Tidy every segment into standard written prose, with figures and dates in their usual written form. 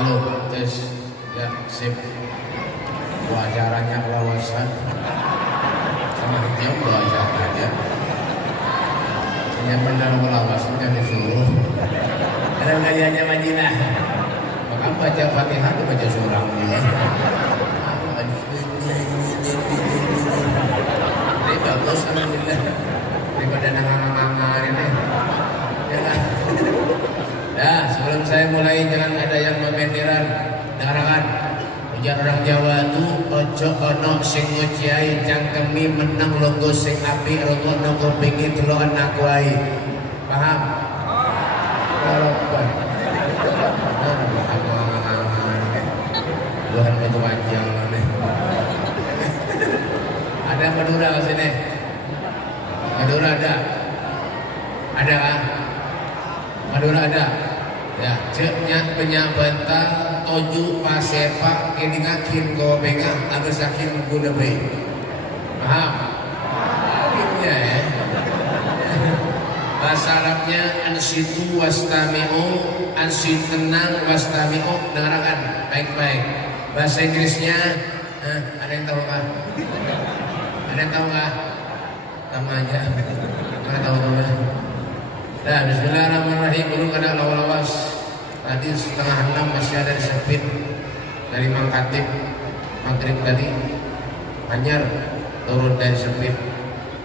Halo, tes ya sip. Acaranya lawasan setengah jam acara aja. Yang benar lawasannya disuruh. Ada gayanya Madinah. Maka baca Fatihah itu baca surah ini. Ini bagus alhamdulillah. Daripada nangang-nangang ini. Ya kan? Nah, sebelum saya mulai jangan ada yang memenderan darangan. Ujar orang Jawa tu ojo ono sing nguciai cangkemi menang logo sing api rogo nogo pinggir teloan aku ai. Paham? Walaupun Tuhan itu wajah nih. Ada Madura ke sini? Madura ada? Ada kan? Madura ada? Ya, ceknya penyabata toju pasepak kedingakin kau pegang agak saking guna baik. Paham? Akhirnya ya. Bahasa Arabnya ansitu wastami'u, ansit tenang wastami'u, dengarkan baik-baik. Bahasa Inggrisnya ada yang tahu kan? Ada yang tahu nggak? Sama aja. Nggak tahu namanya. Nah, bismillahirrahmanirrahim. Belum kena lawas. Tadi setengah 6 masih ada di Sepit dari Mangkatip. Maghrib tadi Anyar turun dari Sepit.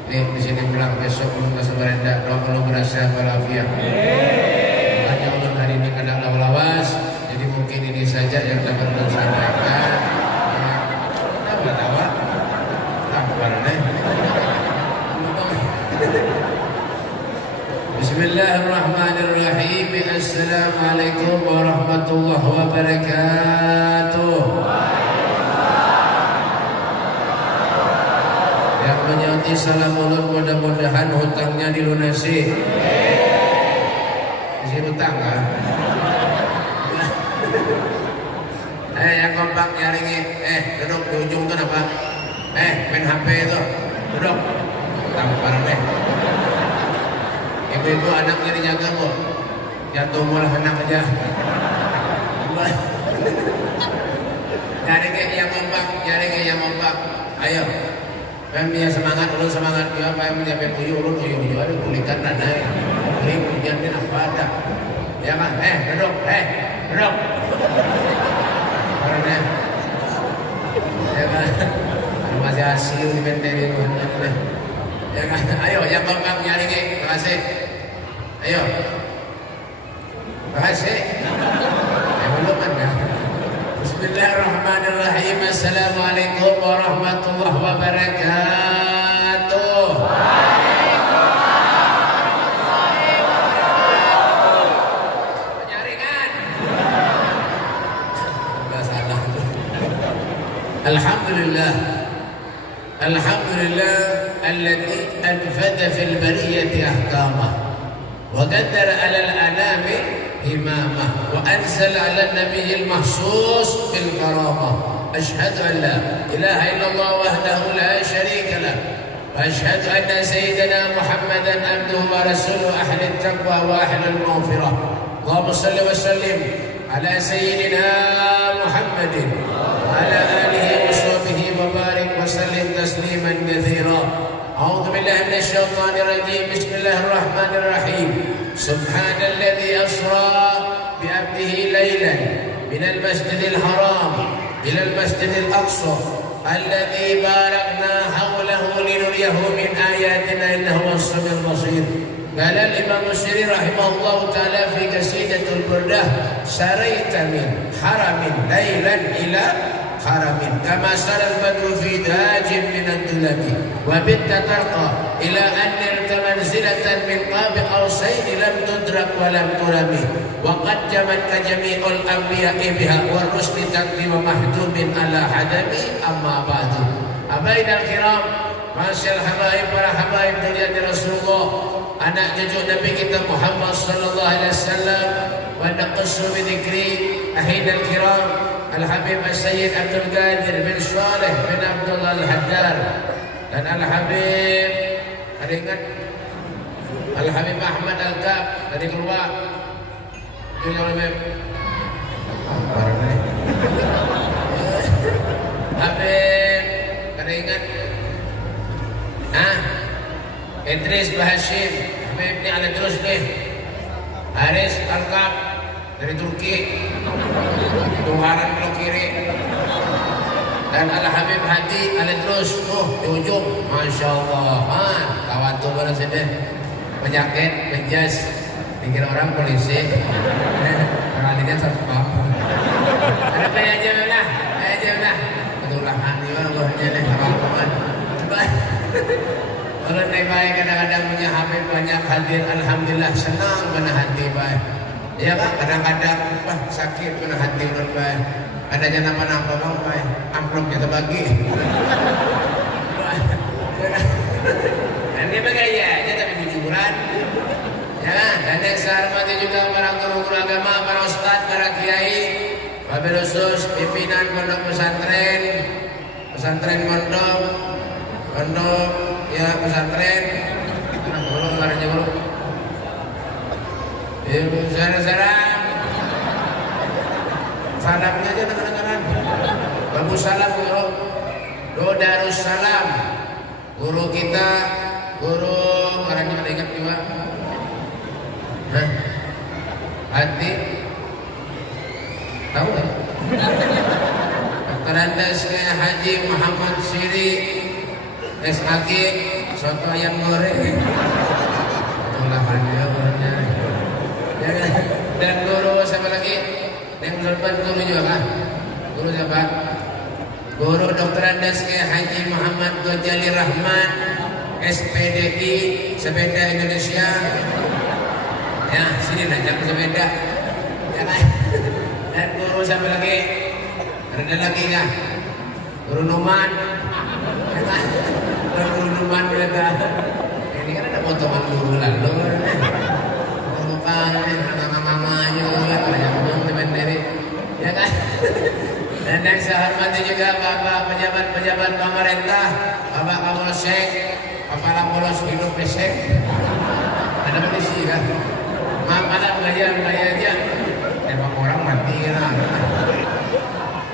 Nih di sini pulang besok belum kasih berenda. Doa kalau berasa walafiat. Makanya ulun hari ini kena lawas. Jadi mungkin ini saja yang dapat ulun sampaikan. Tawa-tawa. Tampar nih. Bismillahirrahmanirrahim. Assalamualaikum warahmatullahi wabarakatuh. Yang menyauti salam ulun mudah-mudahan hutangnya dilunasi. Isi hutang kan? Yang kompak nyaringi. Duduk di ujung tuh apa? Main HP itu. Duduk. Tampar deh. Ibu-ibu anaknya dijaga bu. Jatuh mulah anak aja. Nyari yang kompak, Ayo. Kami semangat, ulun semangat. Dia apa yang mencapai ulun uyu. Ada kulikan nada. Kulit hujan ini apa ada? Ya kan? Duduk. Karena ya kan? Masih hasil di benteng itu. Ya kan? Ayo yang kompak nyari. Terima kasih. Ayo. Terima belum anda. Bismillahirrahmanirrahim. Assalamualaikum warahmatullahi wabarakatuh. Penyaringan. Enggak salah. Alhamdulillah alladzi anfada fil bariyati ahkamah wa qaddara 'ala al-anami imamah wa anzala 'ala an-nabiyil mahsus bil karamah. Asyhadu an la ilaha illallah wahdahu la syarika lah wa asyhadu anna sayyidana Muhammadan abduhu wa rasuluhu ahli at-taqwa wa ahli al-maghfirah. Allahumma shalli wa sallim ala sayyidina Muhammadin wa ala alihi wa sahbihi wa barik wa sallim tasliman katsira. أعوذ بالله من الشيطان الرجيم. بسم الله الرحمن الرحيم. سبحان الذي أسرى بعبده ليلا من المسجد الحرام إلى المسجد الأقصى الذي باركنا حوله لنريه من آياتنا إنه هو السميع البصير. قال الإمام الشري رحمه الله تعالى في قصيدة البردة: سريت من حرم ليلا إلى حرم كما سر البدر في داج من الظلم وبت ترقى إلى أن نلت منزلة من قاب قوسين لم تدرك ولم ترم وقد جمعت جميع الأنبياء بها والرسل تقديم محجوب على حدم. أما بعد أبينا الكرام Masyaallah habaib para habaib dari Rasulullah, anak cucu Nabi kita Muhammad sallallahu alaihi wasallam, wa naqsu bi dzikri ahidal kiram Al-Habib Sayyid Abdul Qadir bin Saleh bin Abdullah Al-Haddar dan Al-Habib ada ingat Al-Habib Ahmad Al-Kab dari keluar itu yang lebih Idris Bahashim, Habib ni ala terus nih. Haris Alkap dari Turki, Tuharan belok kiri. Dan Al Habib Hadi ala terus di ujung. Masya Allah, kawan tuh baru sedih. Penyakit, penjas, dikira orang polisi. Kalinya satu kampung. Ada kayak aja lah. Betulah hati orang jadi kawan-kawan. Kalau baik kadang-kadang punya Habib banyak hadir, alhamdulillah senang benar hati baik. Ya kan kadang-kadang sakit benar hati non baik. Adanya nama-nama bang baik, amplop kita bagi. Dan dia bergaya, tapi jujuran. Ya, dan yang saya hormati juga para guru-guru agama, para ustadz, para kiai, wabil khusus pimpinan pondok pesantren, pondok ya pesantren. Anak guru, ngarannya guru. Ibu salam, salamnya aja dengar-dengaran. Bagus salam guru. Do Darussalam, guru kita, guru ngarannya ada ingat juga. Hati tahu nggak? Dr. Andes kayak Haji Muhammad Siri SAG soto ayam goreng. Itulah halnya. Dan guru siapa lagi? Yang berdebat guru juga kan? Guru siapa? Guru Dr. Andes kayak Haji Muhammad Ghazali Rahman SPDI Sepeda Indonesia. Ya, sini najak sepeda. Ya kan? Dan guru siapa lagi? Ada lagi kan? Guru Numan. Ya kan? Dan guru Numan berada. Ini kan ada potongan guru lalu. Guru kan, ada mamanya juga, ada teman dari. Ya kan? Dan yang saya hormati juga Bapak pejabat-pejabat pemerintah, Bapak Kapolsek, Kepala Polos Hidup Pesek. Ada polisi kan? Maaf ada belajar aja. Emang orang mati lah.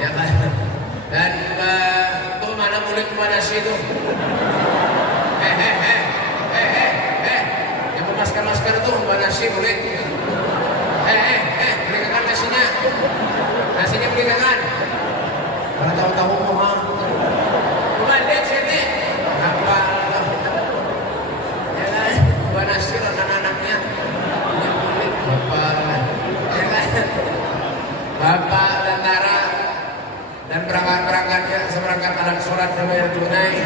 Ya kan? Dan tuh mana murid mana sih itu? Yang masker tuh mana sih murid? Belikan nasinya. Nasinya belikan. Mana tahu-tahu mohon. Bukan dia sini. Apa? Ya kan? Bukan nasi anak-anaknya. Bapak tentara dan perangkat-perangkatnya seperangkat alat sholat berbayar tunai.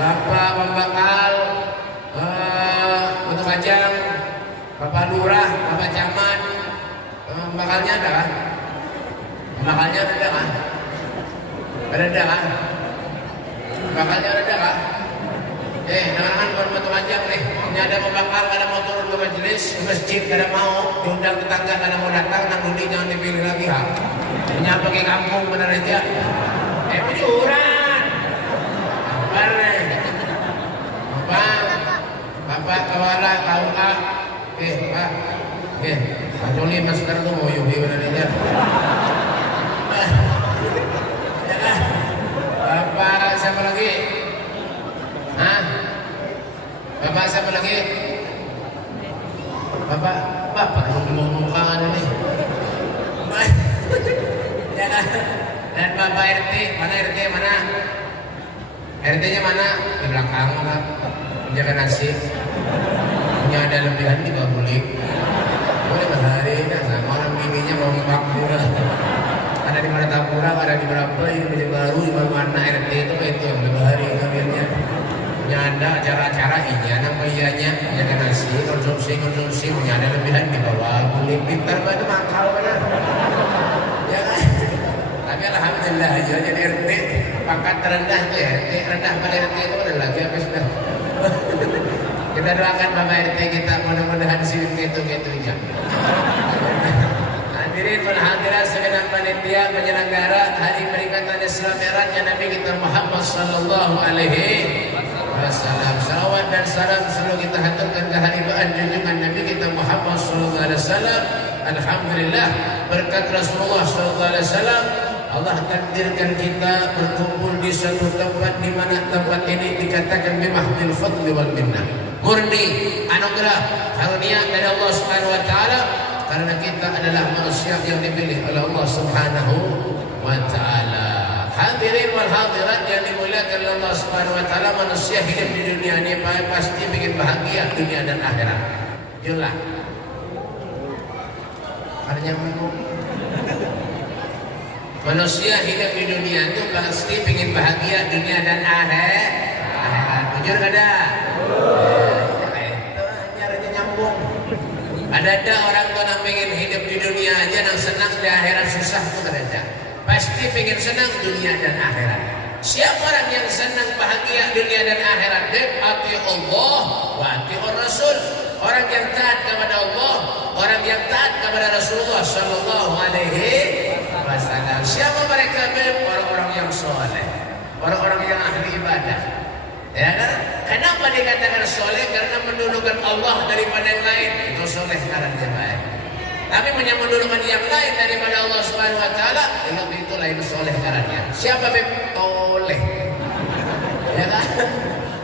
Bapak pembakal untuk ajang, Bapak lurah, Bapak camat, pembakalnya ada kan? Pembakalnya ada kan? Ada kan? Pembakalnya ada kan? Jangan untuk ajang nih. Ini ada pembakal, ada mau turun ke majelis, ke masjid, ada mau diundang tetangga, ada mau datang, nanti jangan dipilih lagi ha. Ini pakai kampung benar aja. Penjuran. Bapak kawala KUA. Pak. Pak Joli masker tuh mau yuhi benar aja. Bapak siapa lagi? Bapak siapa lagi? Bapak ngomong-ngomongan ini. Ya kan? Dan Bapak RT, mana RT mana? RT-nya mana? Di belakang mana? Menjaga nasi. Punya ada lebihan juga boleh. Boleh bahari, sama orang bininya ngompak juga. Ada di mana Tapura, ada di berapa? Ini baju baru di mana RT itu yang lebih bahari kaliannya. Ada acara-acara anak iyanya jaga nasi konsumsi punya ada lebihan di bawah boleh pintar banget makal benar ya kan? Tapi alhamdulillah aja jadi RT pangkat terendah tuh ya RT rendah pada RT itu ada lagi apa sudah. Kita doakan Bapak RT kita mudah-mudahan sih gitu-gitunya. Hadirin wal hadirat segenap panitia penyelenggara hari peringatan Isra Mi'rajnya Nabi kita Muhammad sallallahu alaihi wasallam. Salawat dan salam selalu kita haturkan ke haribaan junjungan Nabi kita Muhammad sallallahu alaihi wasallam. Alhamdulillah berkat Rasulullah sallallahu alaihi wasallam Allah takdirkan kita berkumpul di satu tempat di mana tempat ini dikatakan bimahdil fadli wal minnah. murni, anugerah karunia dari Allah Subhanahu wa taala, karena kita adalah manusia yang dipilih oleh Allah Subhanahu wa taala. Hadirin wal hadirat yang dimuliakan oleh Allah Subhanahu wa taala, manusia hidup di dunia ini pasti bikin bahagia dunia dan akhirat. Yolah. Artinya manusia hidup di dunia itu pasti ingin bahagia dunia dan akhirat. Jujur ada? Caranya nyambung. Ada orang tuh yang pengen hidup di dunia aja, yang senang di akhirat susah tuh ada. Pasti pengen senang dunia dan akhirat. Siapa orang yang senang bahagia dunia dan akhirat? Ati Allah wa ati Rasul. Orang yang taat kepada Allah, orang yang taat kepada Rasulullah Sallallahu Alaihi Wasallam. Siapa mereka? Orang-orang yang soleh, orang-orang yang ahli ibadah. Ya kan? Kenapa dikatakan soleh? Karena mendulukan Allah daripada yang lain. Itu soleh karena baik. Tapi mendulukan yang lain daripada Allah Subhanahu Wa Taala, itu lain soleh karena. Siapa soleh? Ya kan?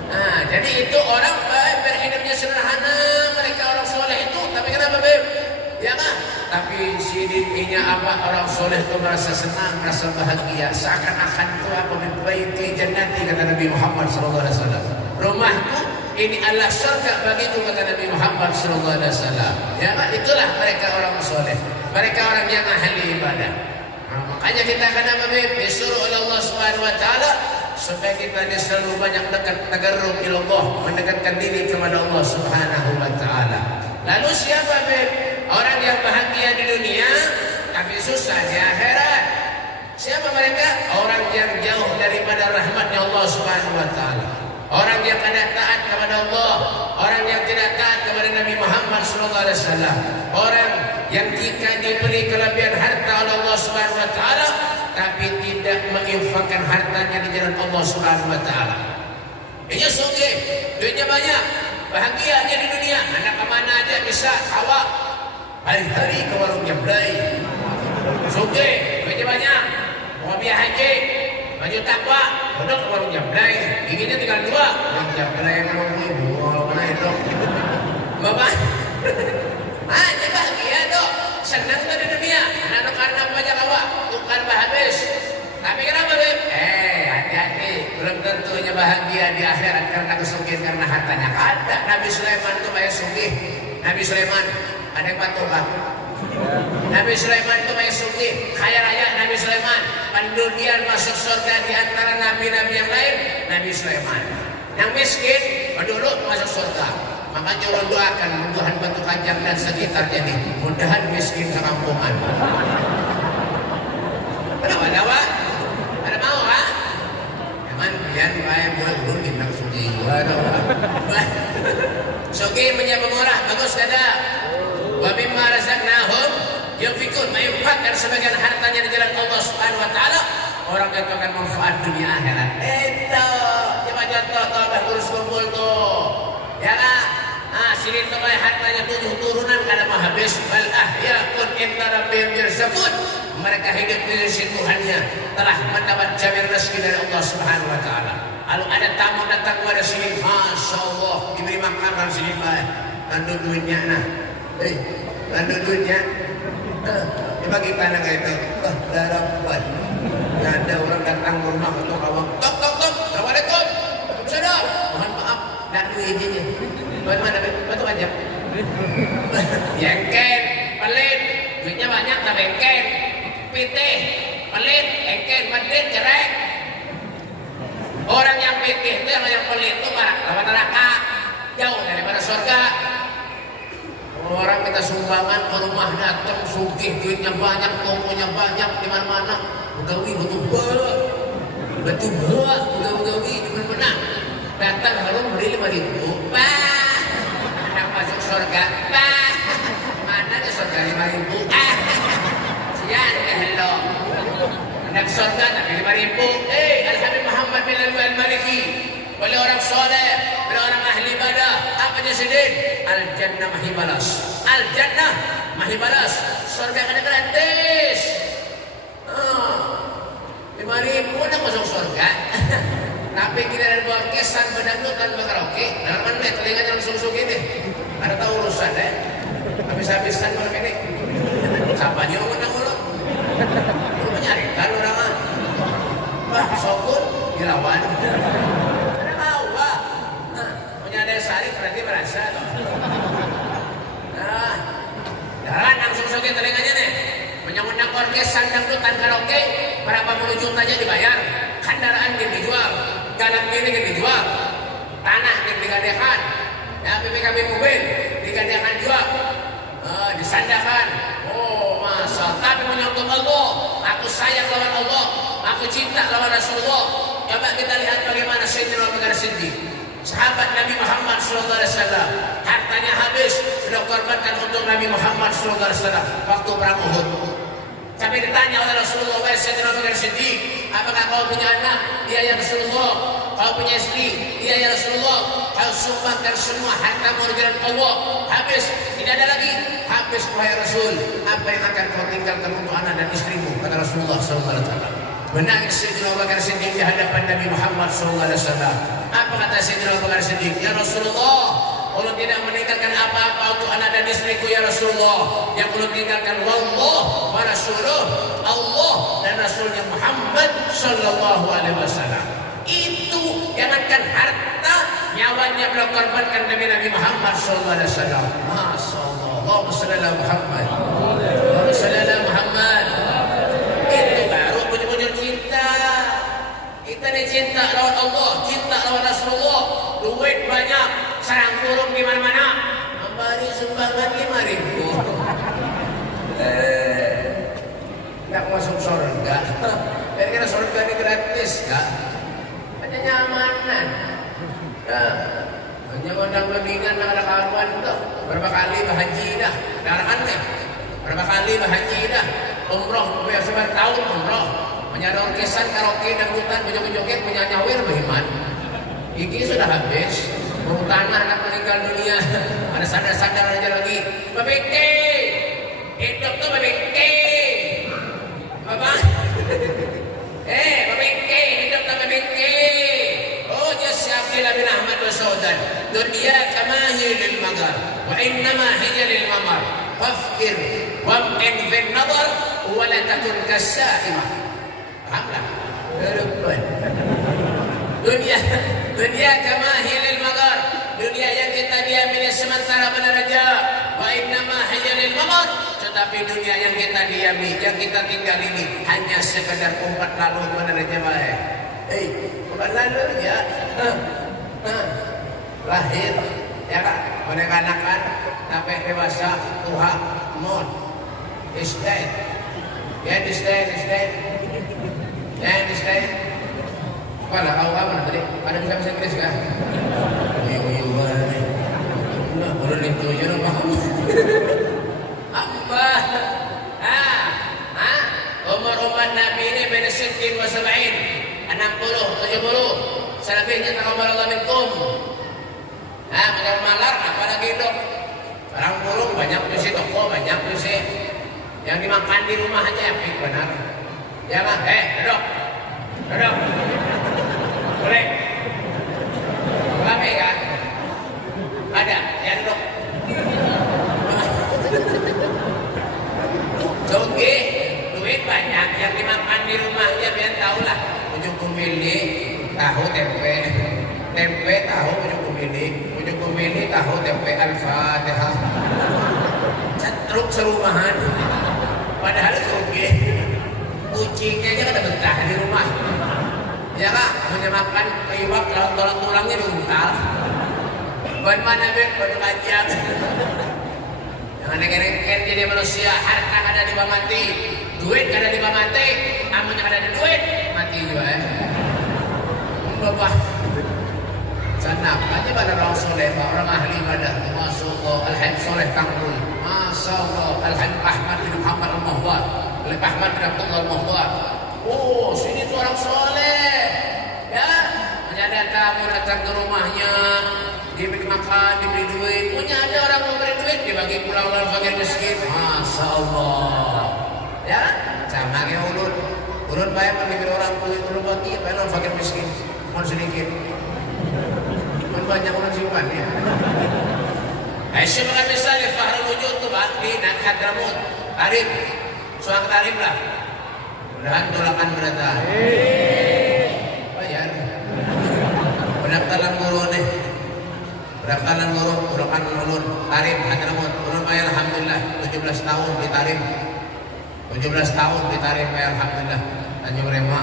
Nah, jadi itu orang baik berhidupnya sederhana, mereka orang soleh itu. Tapi kenapa Beb? Ya kan? Tapi sidinya apa, orang soleh itu merasa senang, merasa bahagia, seakan-akan itu apa, baiti jannati, kata Nabi Muhammad SAW. Rumahku ini adalah surga bagiku, kata Nabi Muhammad SAW. Ya kan? Itulah mereka orang soleh, mereka orang yang ahli ibadah. Nah, makanya kita kenapa Beb? Disuruh oleh Allah Subhanahu Wa Taala supaya kita ini selalu banyak dekat tagarrub ila Allah, mendekatkan diri kepada Allah Subhanahu wa taala. Lalu siapa Beb? Orang yang bahagia di dunia tapi susah di akhirat. Siapa mereka? Orang yang jauh daripada rahmatnya Allah Subhanahu wa taala. Orang yang tidak taat kepada Allah, orang yang tidak taat kepada Nabi Muhammad sallallahu alaihi wasallam. Orang yang jika diberi kelebihan harta oleh Allah Subhanahu wa taala tapi tidak menginfakkan hartanya di jalan Allah Subhanahu wa taala. Dia sugih, duitnya banyak, bahagia aja di dunia, anak kemana aja bisa, awak hari-hari ke warungnya belai. Sugih, duitnya banyak, mau biaya haji, baju takwa, duduk ke warungnya belai. Giginya tinggal 2, yang belai mau ibu, mana itu? Bapak, aja bahagia dok, senang tuh di dunia, anak karena banyak awak, tukar habis. Tapi kenapa Beb? Hati-hati, belum tentunya bahagia di akhirat karena kesugihan, karena hartanya. Ada Nabi Sulaiman tuh kayak sugih. Nabi Sulaiman ada yang patuh Pak. Nabi Sulaiman tuh kayak sugih, kaya raya Nabi Sulaiman. Pendudukan masuk surga di antara nabi-nabi yang lain, Nabi Sulaiman. Yang miskin, penduduk masuk surga. Makanya Allah doakan Tuhan Batu Kajang dan sekitarnya nih, mudahan miskin kerampungan. Kenapa ada Pak? Ada mau Pak? Emang pian bae buat bintang sugi. Waduh. Sugi menyapa murah, bagus kada. Wa mimma razaqnahum yunfikun, menginfakkan sebagian hartanya di jalan Allah Subhanahu wa taala. Orang itu akan manfaat dunia akhirat. Itu, coba contoh terus kumpul tuh. Ya kan? Nah, sini tuh hartanya 7 turunan kada mau habis. Bal ahya'un inda rabbihim yarzaqun. Mereka hidup di sisi Tuhannya, telah mendapat jamin rezeki dari Allah Subhanahu wa taala. Lalu ada tamu datang kepada sini, Masya Allah, diberi makanan sini Pak. Tandu duitnya nah. Tandu duitnya. Dibagi tanah kayak itu. Dapat. Gak ada orang datang ke rumah untuk awak. Tok. Assalamualaikum. Waalaikumsalam. Mohon maaf, enggak duitnya. Bagaimana betul aja? Yengken, pelit, duitnya banyak tapi engken. Pitih, pelit, engken, medit, jerek. Orang yang pitih itu yang pelit itu lawan neraka, jauh daripada surga. Orang kita sumbangan ke rumah datang, sugih, duitnya banyak, tokonya banyak, di mana-mana. Begawi betul begawi, benar-benar. Datang harum beri 5.000, Pak. Anak masuk surga, Pak. Mana di surga 5.000? Sian hello. Anak surga tapi 5.000. Al-Habib Muhammad bin Al-Maliki. Oleh orang soleh, oleh orang ahli ibadah. Apa dia sedih? Al-Jannah mahibalas. Al-Jannah mahibalas. Surga kan gratis. 5.000 nak masuk surga. Tapi Tapi kita ada orkesan pendangdutan karaoke, nah mana telinganya langsung gini. Ada tahu urusan deh. Habis-habisan malam ini. Siapa nyawa menang mulut? Lu menyarikan orang ah. Wah, sokun dilawan. Ada tahu bah. Nah, punya ada sari berarti merasa tuh. Nah, jangan langsung telinganya nih. Menyangundang orkesan dangdutan karaoke, berapa puluh juta aja dibayar. Kendaraan dijual, jalan ini dijual, tanah digadekan, ya BPKB mobil digadekan juga, disandakan. Oh masa, tapi menyangkut Allah, aku sayang lawan Allah, aku cinta lawan Rasulullah. Coba kita lihat bagaimana Sayyidina Abu Bakar Siddiq, sahabat Nabi Muhammad SAW, hartanya habis, sudah korbankan untuk Nabi Muhammad SAW waktu perang Uhud. Tapi ditanya oleh Rasulullah, wahai Sayyidina Abu Bakar Siddiq, apakah kau punya anak? Dia ya Rasulullah. Kau punya istri? Dia ya Rasulullah. Kau sumbangkan semua hartamu di jalan Allah, habis, tidak ada lagi. Habis wahai Rasul, apa yang akan kau tinggalkan untuk anak dan istrimu? Kata Rasulullah SAW. Menangis Sayyidina Abu Bakar Siddiq di hadapan Nabi Muhammad SAW. Apa kata Sayyidina Abu Bakar Siddiq? Ya Rasulullah, Allah tidak meninggalkan apa-apa untuk anak dan istriku ya Rasulullah. Yang Allah tinggalkan wallah wa rasuluh, Allah dan Rasulnya Muhammad sallallahu alaihi wasallam. Itu jangankan harta, nyawanya beliau korbankan demi Nabi Muhammad sallallahu alaihi wasallam. Masyaallah. Allahumma shalli ala Muhammad. Allahumma shalli ala Muhammad. Itu baru punya cinta. Kita ini cinta lawan Allah, cinta lawan Rasulullah. Duit banyak, sarang burung di mana-mana. Memberi sumbangan 5.000. Nggak masuk surga. Kira-kira surga ini gratis, kak? Hanya nyamanan. Hanya undang bimbingan ada kawan tuh. Berapa kali bahaji dah, darangannya. Berapa kali bahaji dah. Umroh, biasa tahun umroh. Punya ada orkesan, karaoke, dangdutan, punya joget, punya nyawir, bagaimana? Gigi sudah habis. Mau tanah anak meninggal dunia. Ada sadar-sadar aja lagi. Babeke, hidup tuh babeke. Apa? Babeke, hidup tuh babeke. Oh jas Abdillah bin Ahmad wa Saudan. Dunia kamahi lil magar, wa innama hiya lil mamar. Fafkir, wam'in fil nadar, wa la takun kassa'imah. Pahamlah? Depan. Dunia kama hilil magar. Dunia yang kita diamini sementara meneraja. Wa innama hiya lil mamar. Tetapi dunia yang kita diami, yang kita tinggal ini hanya sekedar umpat lalu meneraja baik. Umpat lalu ya. Lahir, ya kan? Menekan-nekan, sampai dewasa, tua, mon, is dead. Ya, is dead. And this day, wala kau apa tadi? Ada bisa bahasa Inggris kah? Uyu banget. Nah, boleh itu aja dong paham. Apa? Umur Nabi ini beda 60 wa 70, 70. Selebihnya taqabbal Allah minkum. Modal malar apalagi dok. Barang burung banyak tuh sih, toko banyak tuh sih. Yang dimakan di rumah aja yang benar. Ya kan? Duduk. Boleh. Rame kan? Ada, ya duduk. Oke, duit banyak yang dimakan di rumahnya biar tahu lah. Ujung kumili, tahu tempe tahu ujung kumili tahu tempe Al-Fatihah. Cetruk serumahan. Padahal oke. Kucingnya aja kada betah di rumah. Ya kak, menyemakan iwak tulang-tulangnya diuntal. Buat mana bet, buat kajian. Jangan nengken jadi manusia, harta kada dibawa mati, duit kada dibawa mati, namun kada ada duit, mati juga Bapak. Sanap aja pada orang soleh, orang ahli ibadah. Masya Allah, Al-Habib Soleh Kangkul. Masya Allah, Al-Habib Ahmad bin Muhammad Al-Mahwar. Oleh Ahmad bin Abdullah Al-Mahwar. Oh, sini tuh orang soleh. Ya, ada kamu datang ke rumahnya, diberi makan, diberi duit. Punya ada orang memberi duit, dibagi pulang orang fakir miskin. Masya Allah. Ya, sama kayak ulun bayar diberi orang duit, ulun bagi, bayar orang fakir miskin. Mohon sedikit. Mohon banyak orang simpan ya. Aisyah kami salih Fahrul Wujud tuh Pak di Hadramut. Tarif. Suang tarif lah. Mudahan tolakan berata. Bayar. Pendaftaran guru nih. Pendaftaran guru tolakan ulun tarif Hadramut. Ulun bayar alhamdulillah 17 tahun ditarif. 17 tahun ditarif bayar alhamdulillah. Tanjung Rema.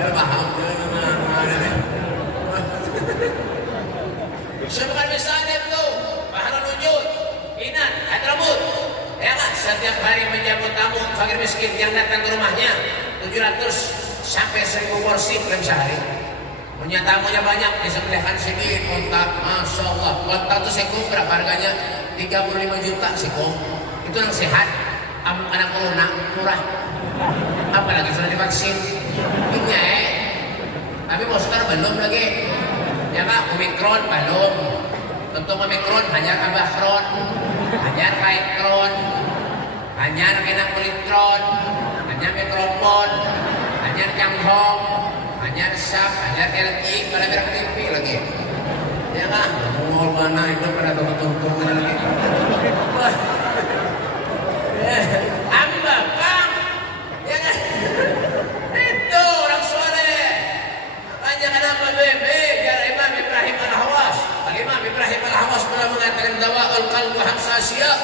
Ya paham. Sebukan misalnya itu Fahrul Wujud Inat Hadramut ya kan setiap hari menjamu tamu fakir miskin yang datang ke rumahnya 700 sampai 1000 porsi dalam sehari. Punya tamunya banyak disembelihkan sedikit kontak, masya Allah. Kontak itu sekung berapa harganya? 35 juta sekung. Itu yang sehat. Anak corona murah. Apalagi sudah divaksin. Ini tapi booster belum lagi. Ya Pak, Omikron belum. Tentu Omikron hanya Abahron, hanya Kaikron, hanya kena Politron, hanya Mikropon, hanya Canghong, hanya Sap, hanya LI, pada merek TV lagi. Ya Pak, mau mana itu pada tonton lagi. Amba Bang, ya kan? Itu orang soleh. Makanya kenapa bebe? Imam Ibrahim Al-Hawas. Imam Ibrahim Al-Hawas pernah mengatakan dawa'ul qalbu hamsasiyah.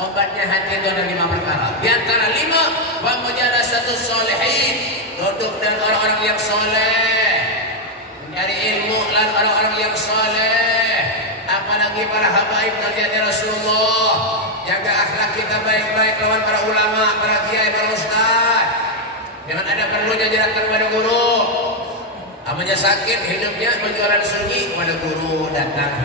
Obatnya hati itu ada 5 perkara. Di antara 5, wa mujalasatus sholihin. Duduk dengan orang-orang yang soleh. Mencari ilmu dan orang-orang yang soleh. Apalagi para habaib Nabi Rasulullah. Jaga akhlak kita baik-baik lawan para ulama, para kiai, para ustaz. Jangan ada perlunya jelaskan kepada guru. Amanya sakit hidupnya menjualan sunyi pada guru datang.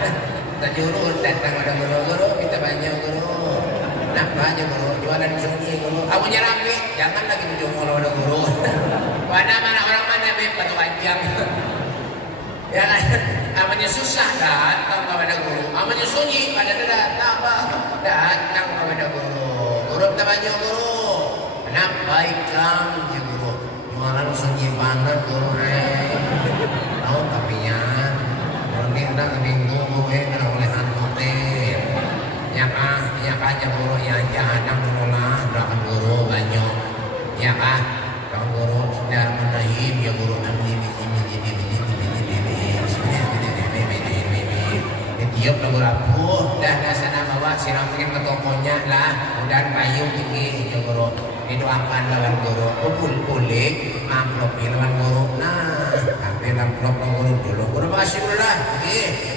Tajurun datang pada guru kita banyak guru. Nampaknya guru jualan sunyi guru. Amanya rapi jangan lagi menjual pada guru. Mana orang mana batu panjang. Ya kan? Amanya susah datang kepada guru. Amanya sunyi pada datang datang kepada guru. Guru kita banyak guru. Kenapa ikam ya guru? Jualan sunyi banget guru. Tahu tapi ya nanti ada minggu gue kena oleh hotel ya aja guru ya aja mengolah belakang guru banyak ya belakang guru sudah menaik ya guru tiup lagu rapuh dah sana bawa siramin ke tokonya lah udah payung tinggi ya guru didoakan lawan guru pulih amplop lawan guru nah ambil amplop guru dulu guru makasih dulu lah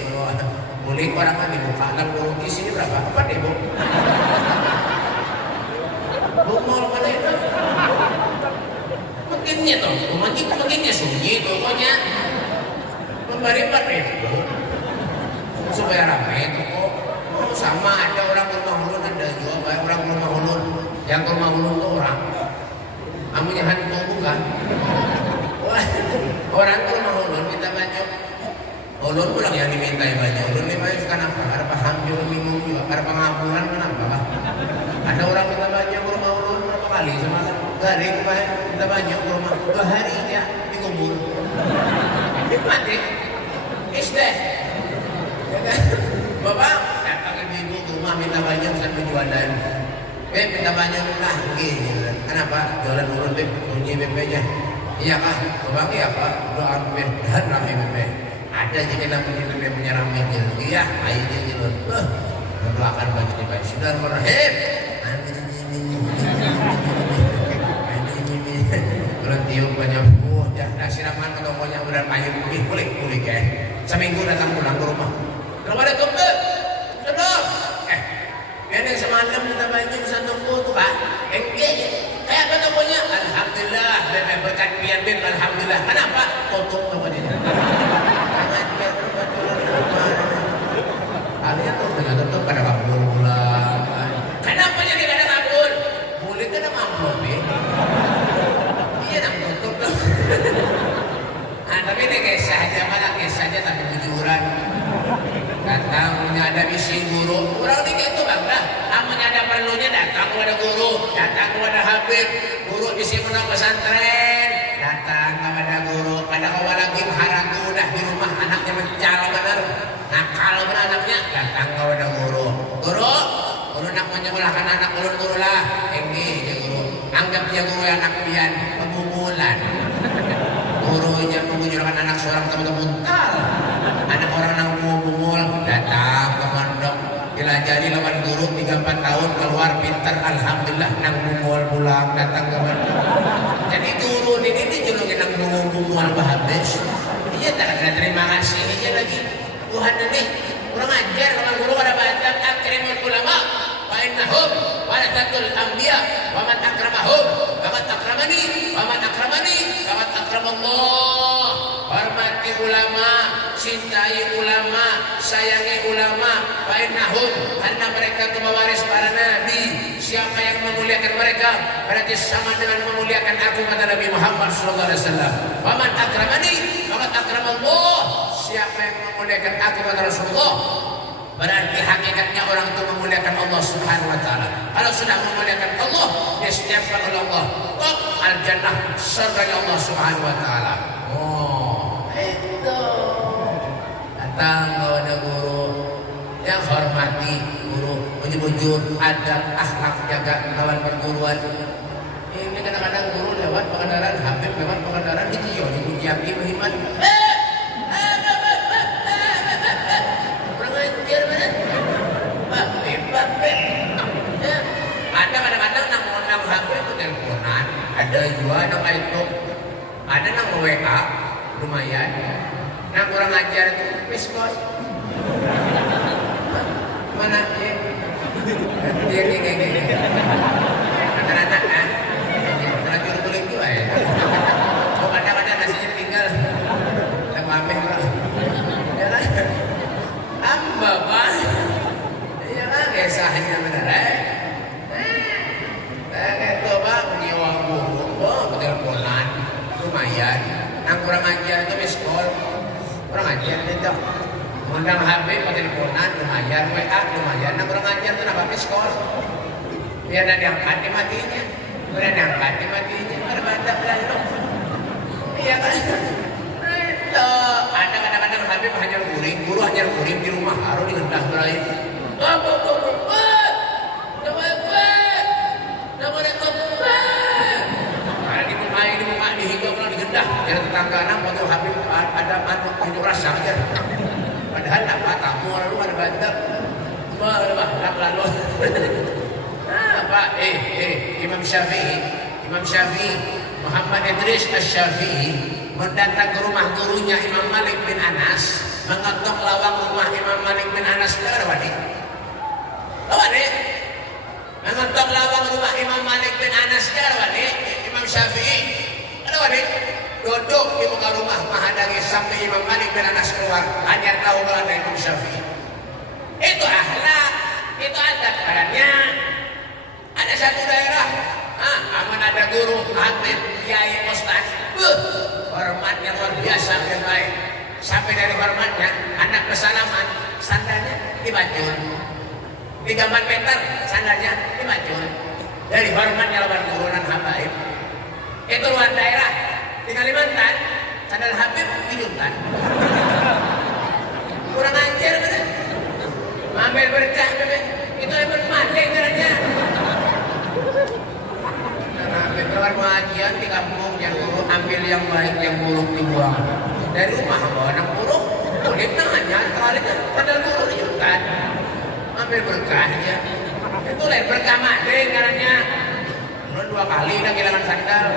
guru pulih orang kan dibuka lawan guru di sini berapa apa deh bu mau mana itu makinnya toh makinnya sunyi pokoknya memberi 4.000 supaya ramai itu kok sama ada orang rumah ulun ada juga banyak orang rumah ulun yang ke rumah ulun tuh orang amunya hantu bukan orang ke rumah ulun minta banyak ulun pulang yang diminta banyak ulun lima kenapa ada paham juga bingung juga ada pengaburan kenapa Pak ada orang minta banyak ke rumah ulun berapa kali semalam garing Pak minta banyak ke rumah 2 hari ya dikubur mati isteh Bapak datang ibu-ibu ke rumah minta banyak saat penjualan. Minta banyak lah, gini. Kenapa? Jualan urut bunyi BP-nya. Iya kak, Bapak iya kak. Doa dan rame BP. Ada jadi namanya BP punya rame gitu. Iya, airnya gitu. Mendoakan baju di baju. Bismillahirrahmanirrahim. Kalau tiup banyak dah siraman ke tokonya udah payung pulih kan. Seminggu datang pulang ke rumah. Kalau ada tumpah, sedap. Ini semalam kita banyak pesan tunggu tu Pak. Kayak apa namanya? Alhamdulillah, berkat pian beb, alhamdulillah. Kenapa? Tutup tu dia. Jangan dia betul-betul. Kalian tu dengan tutup pada kabul pula. Kenapa jadi kada kabul? Boleh kena mampu beb. Iya nak tutup tu. Tapi ini kisah aja malah kisah aja tapi kejujuran. Datang punya ada misi guru, orang ini itu bangga. Amunya ada perlunya datang kepada guru, datang kepada habib, guru misi menang pesantren. datang kepada guru, pada awal lagi haraku udah di rumah anaknya mencala bener, nakal bener anaknya, datang kepada guru, guru nak menyekolahkan anak guru lah, ini ya guru, anggap dia guru anak pian, pemumulan, gurunya mengunjurkan anak seorang teman-teman tal, anak orang yang mumul datang ke pondok, dilajari lawan guru 3-4 tahun keluar pinter, alhamdulillah nang mumul pulang datang ke pondok. Jadi guru ini dijulukin nang mumul habis, iya tak ada terima kasih aja lagi, Tuhan ini kurang ajar sama guru pada batam akrimul ulama. Innahum warasatul anbiya wa man akramahum faqad akramani wa man akramani faqad akramallah. Hormati ulama, cintai ulama, sayangi ulama. Fa innahum, karena mereka itu pewaris para nabi. Siapa yang memuliakan mereka berarti sama dengan memuliakan aku, kata Nabi Muhammad sallallahu alaihi wasallam. Wa man akramani faqad akramallah. Siapa yang memuliakan aku, kata Rasulullah, berarti hakikatnya orang itu memuliakan Allah Subhanahu wa taala. Kalau sudah memuliakan Allah, disediakan oleh Allah kok al-jannah, surga Allah Subhanahu wa taala. Oh, itu. Datang kepada guru, yang hormati guru, menyebut adab, akhlak, jaga lawan perguruan. Ini kadang-kadang guru lewat pengendaraan, Habib lewat pengendaraan dicio, dipuji muhiman. Ada kadang-kadang nang HP itu teleponan, ada juga nang itu, ada nang WA, lumayan. Nang kurang ajar itu miss call. Mana dia? Dia. Anak-anak kan, terlanjur kulit juga ya. Oh kadang-kadang nasinya tinggal, tak mampir lah. Ya kan? Amba pak. Kisahnya benar itu bang di uang guru teleponan lumayan, yang kurang ajar itu miss call, kurang ajar itu undang HP teleponan lumayan, WA lumayan, yang kurang ajar itu apa miss call, biar ada diangkat matinya, biar diangkat matinya, berbadak lalu, iya kan? Itu ada kadang-kadang HP hanya guring, guru hanya guring di rumah harus digendah berair. Yang tetangga anak waktu Habib ada manuk hidup rasa aja. Padahal apa tamu lalu ada banyak, berbahlak lalu. Apa? Imam Syafi'i, Muhammad Idris Asy-Syafi'i mendatang ke rumah gurunya Imam Malik bin Anas, mengetok lawang rumah Imam Malik bin Anas. Lawan mengetok lawang rumah Imam Malik bin Anas. Imam Syafi'i. Duduk di muka rumah menghadang sampai Imam Malik bin Anas keluar, hanya tahu kalau ada Imam Syafi'i. Itu akhlak, itu adab. Karena ada satu daerah, aman ada guru, Habib, kiai, ustaz, hormatnya luar biasa dan baik. Sampai dari hormatnya, anak kesalaman, sandalnya dibacul. 3 meter sandalnya dibacul. Dari hormatnya lawan guru dan habaib. Itu luar daerah di Kalimantan, sandal Habib hidupkan. Kurang ajar bener. Ambil berkah bener. Itu emang mati caranya. Habib lawan pengajian di kampung, yang guru ambil yang baik, yang buruk dibuang. Dari rumah bawa anak buruk, kulit tangannya kali sandal guru hidupkan. Ambil berkahnya. Itu lain berkah mati caranya. 2 kali udah kehilangan sandal.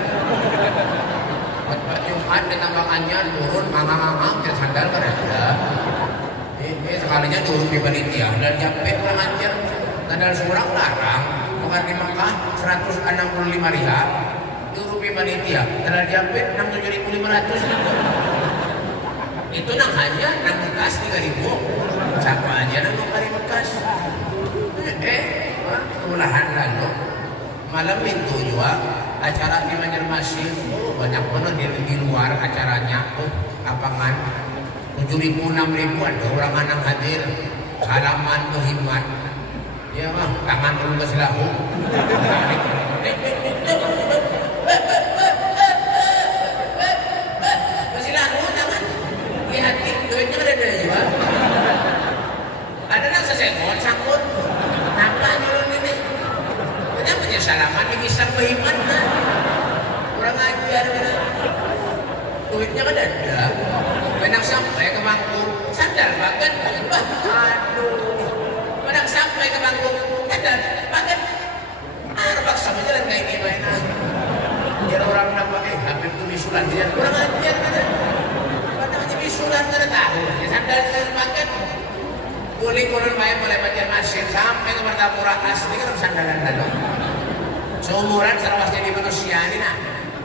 Pak Jumat ditambah anyar turun mangga-mangga ke sandal kan ada. Ini sekalinya turun di panitia dan jepit kurang ajar. Sandal seorang larang, bukan di Mekah 165 riyal. Turun di panitia, sandal jepit 67.500. Itu nang hanya nang bekas 3.000. Siapa aja nang kari bekas. Ulahan lalu. Malam itu juga acara di Banjarmasin, banyak banget di luar acaranya, lapangan 7.000, 6.000 ada orang anak hadir, salaman muhimat, ya mah tangan dulu ke selahu, kisah behiman kan. Kurang ajar kan. Duitnya kan ada. Menang sampai ke mangkuk, sandal banget. Aduh. Menang sampai ke mangkuk, sandal banget. Arbak sama jalan kayak gimana. Biar orang nampak hampir tuh bisulan dia kurang ajar kan. Namanya bisulan kan tahu. Ya sandal banget. Kulit-kulit main boleh baca masjid sampai ke Martapura asli kan sandalan tadi. Seumuran serawas jadi manusia ini nah.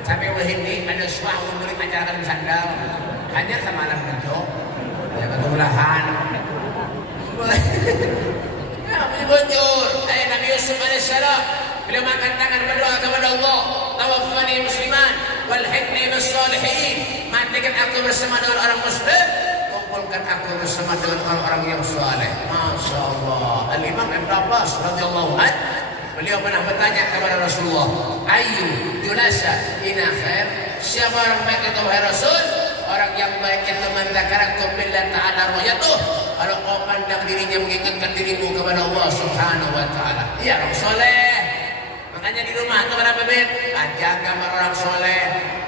Sampai ini ada suatu murid ajarkan sandal. Hanya sama alam bentuk. Ya ketulahan. Ya punya bocor. Nabi Yusuf alaihissalam beliau makan tangan berdoa kepada Allah. Tawaffani musliman walhiqni bis salihin. Matikan aku bersama dengan orang muslim. Kumpulkan aku bersama dengan orang-orang yang saleh. Masya Allah. Al-Imam Ibn Abbas radhiyallahu anhu beliau pernah bertanya kepada Rasulullah, Ayu yunasa ina khair. Siapa orang baik itu wahai Rasul? Orang yang baik itu man dzakarakum billah ta'ala ruyatuh. Kalau kau pandang dirinya mengingatkan dirimu kepada Allah Subhanahu wa taala. Iya, orang saleh. Makanya di rumah itu pada bebek ajak gambar orang saleh.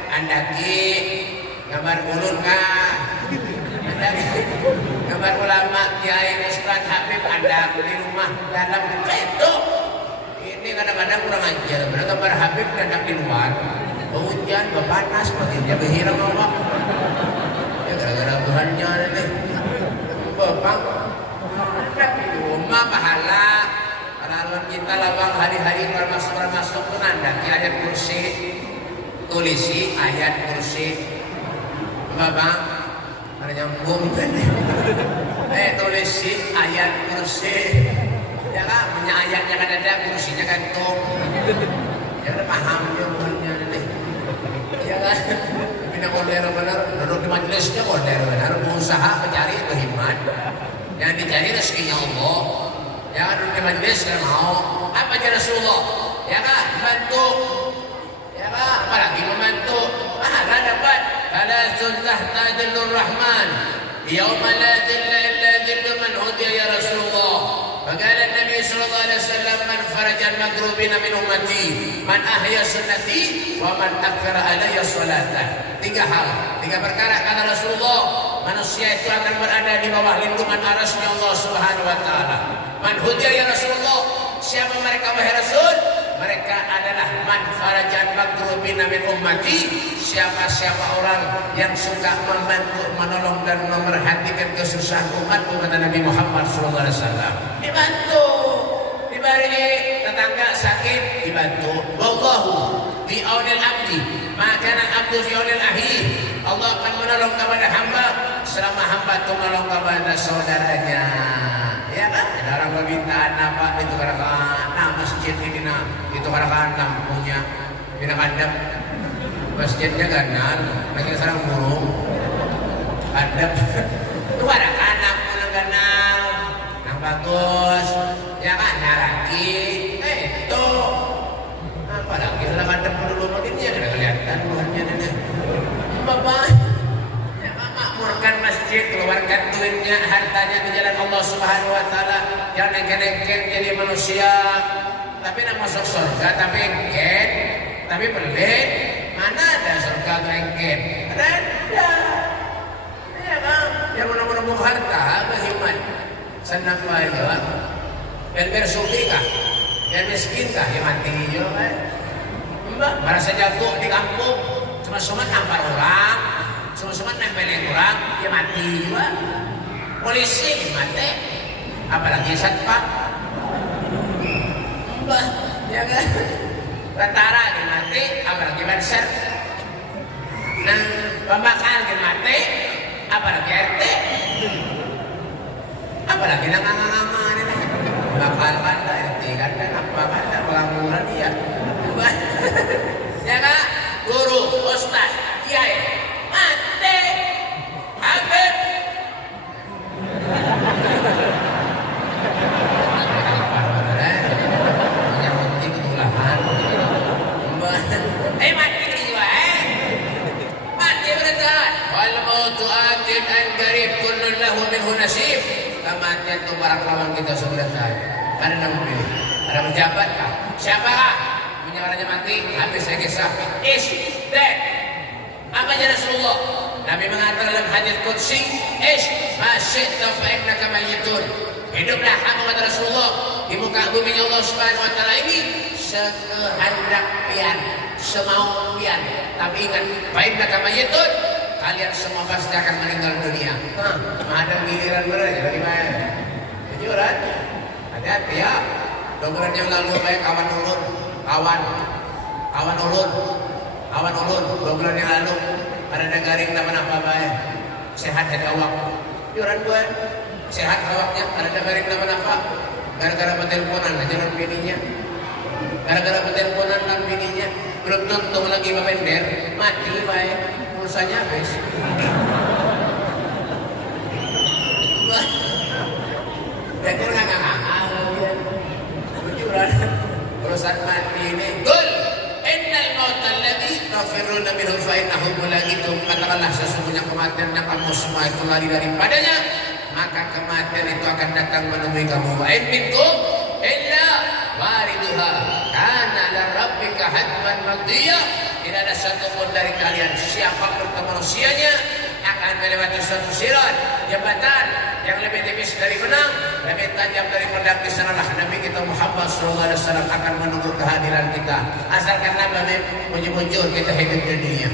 Andaki gambar ulun kah? Gambar ulama, kiai, ustaz, habib ada di rumah dalam itu. Ini kadang-kadang kurang ajar. Gambar habib datang di luar, hujan, panas, baginda berhiram Allah. Ya gara-gara Tuhannya nih. Bapak, di rumah pahala. Kalau kita lawang hari-hari masuk tuh nanda ayat kursi, tulisi ayat kursi. Bapak. Ada nyambung kan? Tulisi ayat kursi. Ya kan, punya ayatnya kan ada, kursinya gantung. Ya udah paham dia bukannya nih. Ya kan? Tapi nak order benar, duduk di majelisnya order benar, berusaha mencari kehiman. Yang dicari rezekinya Allah. Ya kan, duduk di majelis kan mau. Apa aja Rasulullah? Ya kan, bantu. Ya kan, apalagi membantu. Pahala dapat. Thalathun tahta dhillur rahman yauma la dhilla illa dhillu man hudiya ya Rasulullah. Faqala Nabi sallallahu alaihi wasallam man faraja al-maghrubina min ummati man ahya sunnati wa man akthara alayya salatan. Tiga perkara kata Rasulullah, manusia itu akan berada di bawah lindungan arasy-Nya Allah Subhanahu wa taala. Man hudiya ya Rasulullah, siapa mereka wahai Rasul? Mereka adalah man farajan magrubina min ummati. Siapa-siapa orang yang suka membantu, menolong dan memerhatikan kesusahan umatku kata Nabi Muhammad SAW. Dibantu, diberi tetangga sakit dibantu. Wallahu fi aunil abdi, maka abdu fi aunil ahi. Allah akan menolong kepada hamba selama hamba itu menolong kepada saudaranya. Ya kan? Ada orang permintaan apa itu karena masjid ini nah itu karena lampunya bina kadap masjidnya ganan lagi sarang burung kadap itu karena lampu nang ganal nang bagus ya kan naraki itu apalagi dalam kadap dulu makin dia kada kelihatan buahnya nenek bapak makmurkan masjid, keluarkan duitnya, hartanya di jalan Allah Subhanahu wa taala. Jangan engken-engken jadi manusia. Tapi nak masuk surga tapi engken, tapi pelit. Mana ada surga atau engken? Ada. Ya kan? Yang menunggu harta berhimat. Senang bahagia. Dan bersuki kah? Dan miskin kah? Ya mati juga. Mbak, merasa jago di kampung, cuma nampar orang. Semua nempelin orang, dia mati juga. Polisi mati, apalagi satpam. Mbah, ya kan? Tentara dia mati, apalagi banser. Nang pembakar dia mati, apalagi RT. Apalagi nang nganga-nganga ini. Bakal kan, RT kan, apa kan, pengangguran dia. Ya kan? Guru, ustaz, kiai. Mati Habib punya hati ketulahan mati jiwa mati beneran wal mautu atin an garib kullun lahu minhu nasib. Kematian itu barang lawan kita segera tahu. Ada yang memilih, ada pejabat kah? Siapa kah? punya orangnya mati, habis saya kisah. Is dead. Apa aja Rasulullah? Nabi mengatakan dalam hadis qudsi, is masyi'ta fa innaka mayyitun. Hiduplah kamu kata Rasulullah di muka bumi Allah Subhanahu wa taala ini sekehendak pian, semau pian. Tapi ingat, fa innaka mayyitun. Kalian semua pasti akan meninggal dunia. Ada giliran mereka dari mana? Jujuran. Hati-hati ya. Dogeran yang lalu kayak kawan ulun, dogeran yang lalu ada garing nama apa baik. Sehat ada awak. Jujuran gue. Sehat awaknya, ada garing nama apa? Gara-gara peteleponan jalan bininya. Gara-gara peteleponan kan bininya. Belum tentu lagi bapender, mati baik. Pulsanya habis. Jadi nggak lucuran. Perusahaan mati ini. Gul, innal maut alladhi tafirruna minhu fa innahu mulaqikum. Katakanlah sesungguhnya kematian yang kamu semua itu lari daripadanya, maka kematian itu akan datang menemui kamu. Wa in minkum illa wariduha kana la rabbika hatman maqdiya. Tidak ada satupun dari kalian siapapun manusianya akan melewati suatu sirat jembatan yang lebih tipis dari benang, lebih tajam dari pedang. Di sanalah Nabi kita Muhammad SAW akan menunggu kehadiran kita. Asalkan Nabi muncul kita hidup di dunia,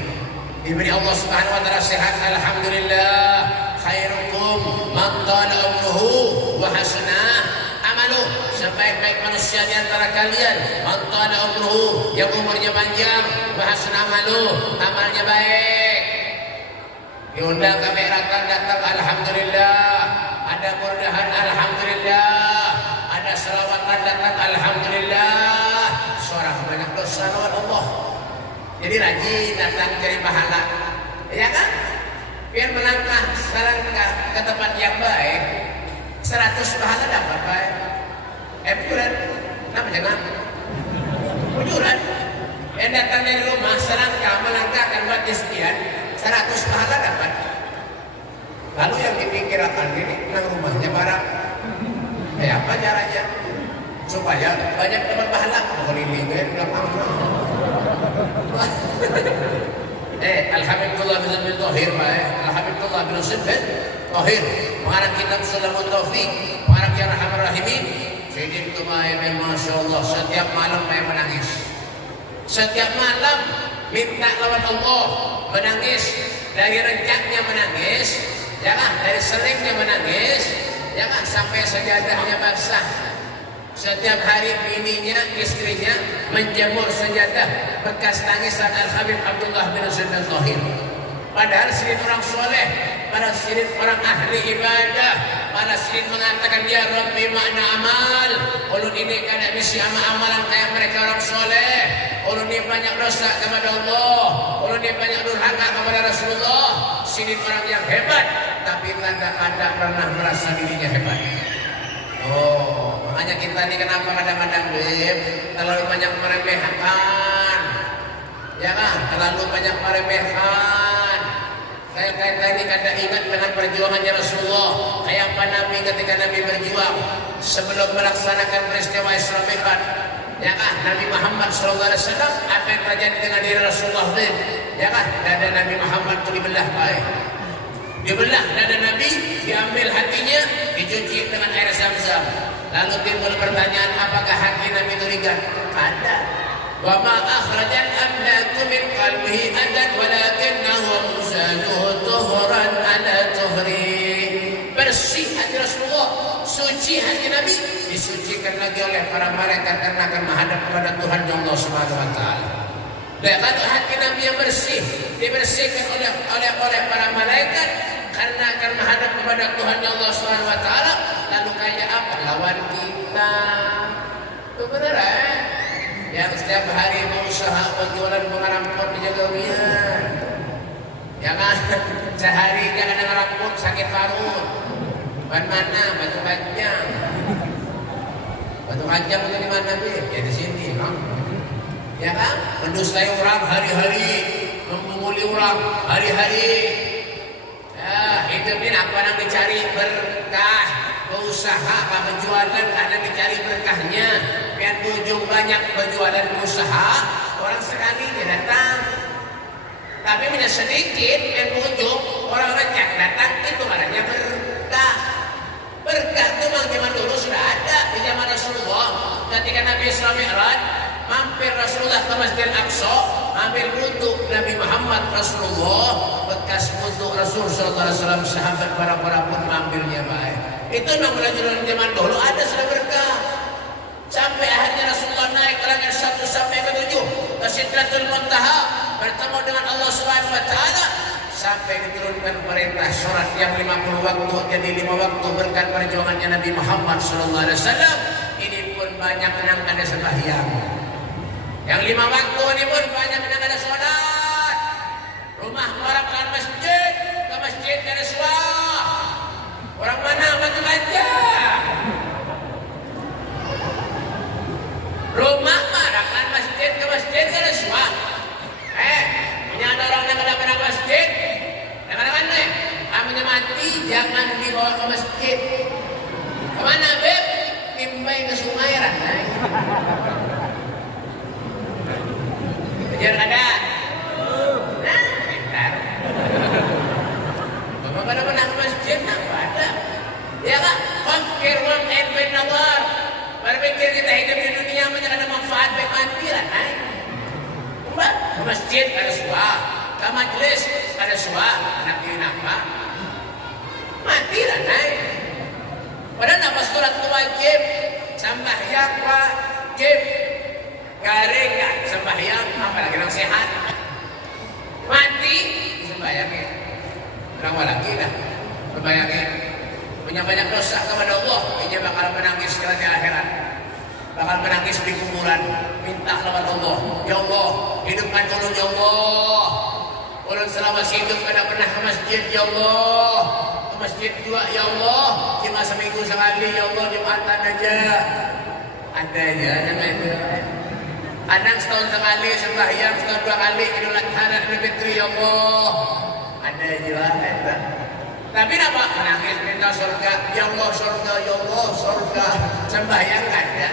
diberi Allah Subhanahu wa taala sehat, alhamdulillah. Khairukum man tala umruhu wa hasuna amalu. Sebaik-baik manusia di antara kalian man tala umruhu, yang umurnya panjang, wa hasuna amalu, amalnya baik. Diundang ke Mi'ratan datang, alhamdulillah. Ada murdahan, alhamdulillah. Ada selawatan datang, alhamdulillah. Seorang banyak dosa lawan Allah. Jadi rajin datang cari pahala, ya kan? Biar melangkah selangkah ke tempat yang baik, 100 pahala dapat baik. Bujuran, apa jangan? Bujuran. Datang dari rumah selangkah melangkahkan buat sekian, 100 pahala dapat. Lalu yang dipikirkan ini nang rumahnya barang. Apa caranya? Supaya banyak dapat pahala. Melilingin belakang. Alhamdulillah bin Tahir, Alhamdulillah bin Tahir. Mengarang kitab Sulamun Taufiq, mengarang ya Rahman Rahimin. Jadi itu Masya Allah, setiap malam saya menangis. Setiap malam minta lawan Allah, menangis. Dari rencaknya menangis, jangan dari seringnya menangis, jangan sampai sejadahnya basah. Setiap hari bininya, istrinya menjemur sejadah bekas tangisan Al-Habib Abdullah bin Tahir. Padahal sirin orang soleh, pada sirin orang ahli ibadah, pada sirin mengatakan ya Rabbi makna amal. Ulun ini kada misi amalan kayak mereka orang soleh. Ulun ini banyak dosa kepada Allah. Ulun ini banyak durhaka kepada Rasulullah. Sirin orang yang hebat, tapi tanda-tanda pernah merasa dirinya hebat. Oh, makanya kita ini kenapa kadang-kadang terlalu banyak meremehkan, ya kan? Terlalu banyak meremehkan. Kayak kita ini kadang ingat dengan perjuangannya Rasulullah. Kayak apa Nabi ketika Nabi berjuang sebelum melaksanakan peristiwa Isra Mi'raj, ya kan? Nabi Muhammad SAW apa yang terjadi dengan diri Rasulullah, ya kan? Dada Nabi Muhammad itu dibelah baik. Dibelah dada Nabi, diambil hatinya, dicuci dengan air Zam-Zam. Lalu timbul pertanyaan, apakah hati Nabi itu ringan? Ada. Wa ma akhrajal amlaku min qalbihi adat walakinnahu zaduhu tuhran ala tuhri. Bersih hati Rasulullah, suci hati Nabi, disucikan lagi oleh para malaikat karena akan menghadap kepada Tuhan Allah Subhanahu wa taala. Dan hati Nabi yang bersih dibersihkan oleh para malaikat karena akan menghadap kepada Tuhan Allah Subhanahu wa taala. Lalu kayak apa lawan kita? Itu benar yang setiap hari berusaha berjualan pengarampot di Jagawian, ya kan? Sehari jangan ngarampot sakit parut. Ban mana? Batu Panjang. Batu Panjang itu di mana bi? Ya di sini, no? Ya kan? Mendustai orang hari-hari, memunguli orang hari-hari. Ya, hidup ini apa yang dicari berkah, berusaha, berjualan karena dicari berkahnya. yang ujung banyak berjualan usaha, orang sekali dia datang. Tapi punya sedikit yang ujung orang rejak datang, itu maknanya berkah. Berkah itu memang zaman dulu sudah ada di zaman Rasulullah. Ketika Nabi Isra Mi'raj, mampir Rasulullah ke Masjid Aqsa, ambil wudu Nabi Muhammad Rasulullah, bekas wudu Rasul sallallahu alaihi wasallam, sahabat para pun mengambilnya baik. Itu memang belajar zaman dulu ada sudah berkah. Sampai akhirnya Rasulullah naik ke langit 1 sampai ke 7 ke Sidratul Muntaha, bertemu dengan Allah Subhanahu wa taala, sampai diturunkan perintah sholat yang 50 waktu jadi 5 waktu berkat perjuangannya Nabi Muhammad sallallahu alaihi wasallam. Ini pun banyak yang ada sembahyang. Yang 5 waktu ini pun banyak yang ada sholat. Rumah orang ke masjid dari suah. Orang mana batu aja. Rumah orang ke masjid dari suah. Punya ada orang yang ada masjid. Kadang-kadang nih, kamunya mati jangan dibawa ke masjid. Kemana beb? Timbay ke sungai Ranai. Jangan ada. Nah, pintar. Bapak pada pernah ke masjid? Nah, ada. Ya kak, fakir wang bin nawar. Berpikir kita hidup di dunia banyak ada manfaat baik mati Ranai. Ke masjid ada suah, ke majlis ada suah, nak apa? Mati Ranai. Padahal apa surat itu wajib, sembahyang wajib, garing nggak sembahyang, apalagi orang sehat, mati sembahyangin, orang lagi dah sembahyangin, punya banyak dosa kepada Allah, dia bakal menangis di akhirat, bakal menangis di kuburan, minta lawan Allah, ya Allah, hidupkan ulun ya Allah, ulun selama hidup kada pernah ke masjid ya Allah. Masjid juga ya Allah, cuma seminggu sekali ya Allah, Jumatan aja. Ada aja itu. Anak setahun sekali sembahyang, setahun 2 kali Idul Adha dan Idul Fitri ya Allah. Ada juga itu. Tapi apa? Menangis minta surga, ya Allah surga, ya Allah surga. Sembahyang ada.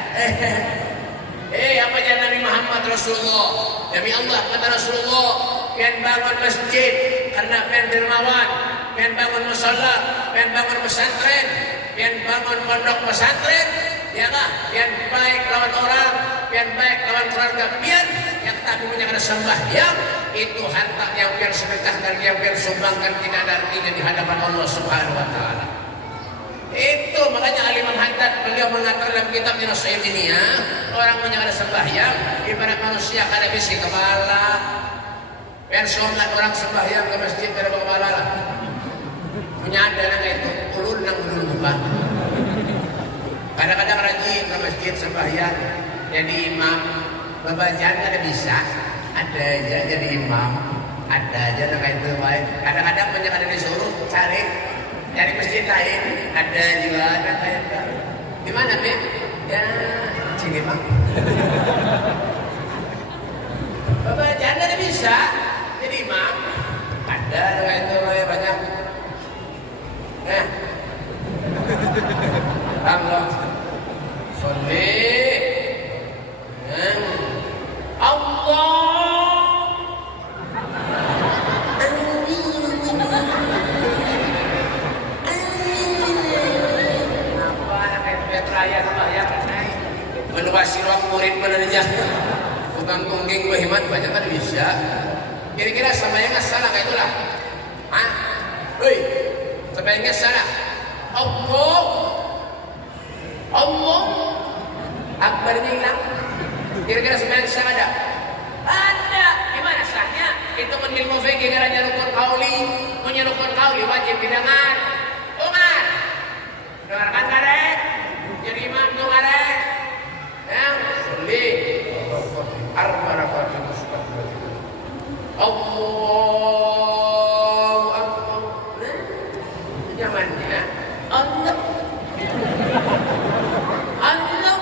Apa aja Nabi Muhammad Rasulullah. Demi Allah kata Rasulullah, pian bangun masjid karena pian dermawan. Pian bangun musala, pian bangun pesantren, pian bangun pondok pesantren, ya kah? Pian baik lawan orang, pian baik lawan keluarga pian, yang tapi punya kena sembahyang, itu harta yang pian sedekahkan, yang pian sumbangkan tidak ada artinya di hadapan Allah Subhanahu wa taala. Itu makanya Al-Imam Haddad beliau mengatakan dalam kitabnya Nasihat ini ya, orang punya kena sembahyang, ibarat manusia kada bisi kepala. Pian sholat orang sembahyang ke masjid kada kepala lah. Punya ada nang itu ulun nang ulun lupa. Kadang-kadang rajin ke masjid sembahyang jadi imam, bacaan ada bisa, ada aja jadi imam, ada aja nang itu baik. Kadang-kadang banyak ada disuruh cari masjid lain, ada juga nang kayak di mana Beb? Ya sini Bang. Bacaan ada bisa jadi imam, ada nang itu banyak. Nah, Allah sholli Allah. Meluasi ruang murid menerjah bukan tungging berhemat banyak kan bisa. Kira-kira semuanya salah kayak itulah. Sebaiknya salah. Allah akbarnya hilang. Kira-kira sebaiknya salah ada? Ada. Gimana sahnya? Itu menilmu fikih karena rukun qauli. Punya rukun qauli wajib didengar. Dengar. Dengarkan karek. Jadi imam tu karek. Yang sholli ar-barakatuh Allahu akbar. Zamannya Allah. Allah.